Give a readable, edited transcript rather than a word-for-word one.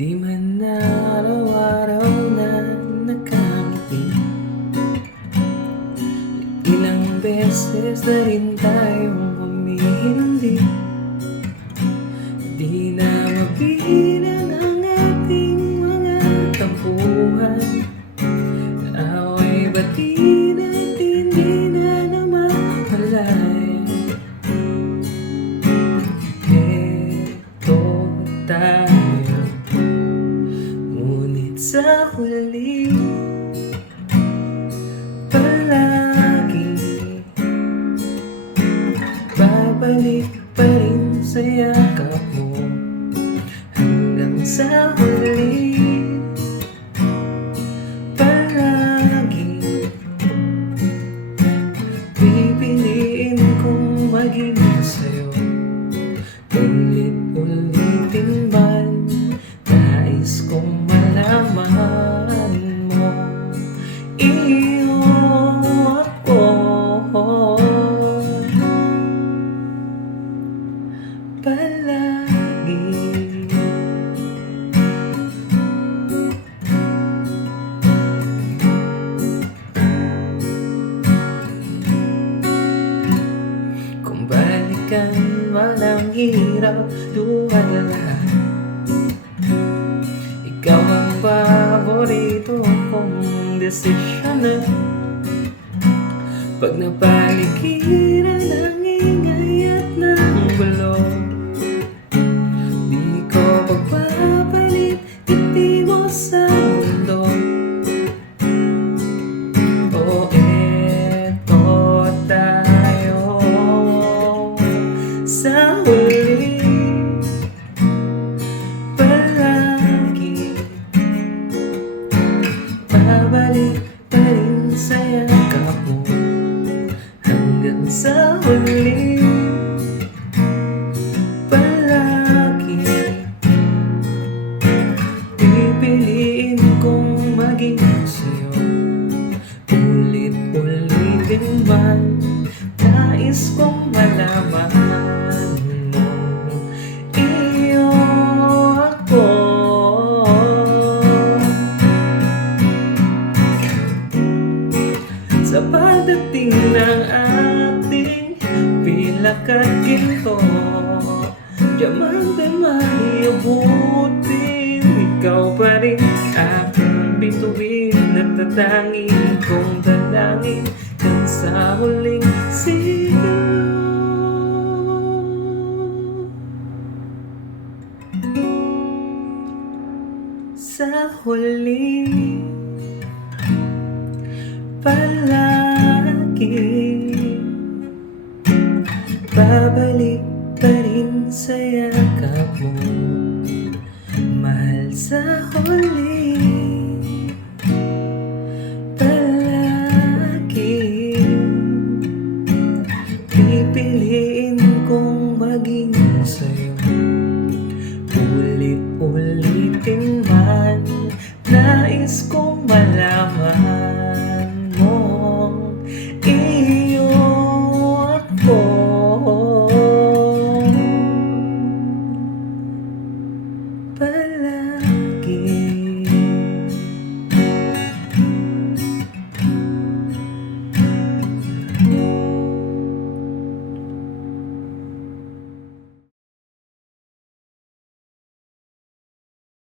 Di man araw-araw na nakamiti, ilang beses na rin tayong humihindi. Di na mabilang ang ating mga tampuhan, away bati na hindi na namamalaya. Eto tayo, ngunit sa huli palagi babalik pa rin sa yakap mo. Hanggang sa huli palagi pipiliin kong maging sa'yo. Ulit-ulitin man nais kong malaman mo, iyo ako palagi. Kung balikan walang hirap, luha lahat. Ikaw ang paborito kong desisyon na pag napaligiran ng ingay at ng gulo. Di ko pagpapalit ngiti mo sa mundo. O eto tayo sa huli palagi babalik pa rin sa yakap mo. Hanggang sa huli palagi pipiliin kong maging sa'yo. Ulit-ulitin man nais kong malaman mo, iyo ako sa pagdating ng ating pilak at ginto. Diamante mahiyabutin, ikaw pa rin aking bituin at tatangin kong dalangin hanggang sa huling siglo. Sa huli palagi babalik pa rin sa yakap mo. Mahal sa huli palagi pipiliin kong maging sa'yo. Ulit-ulitin man nais kong malaman mo, iyo ako palagi.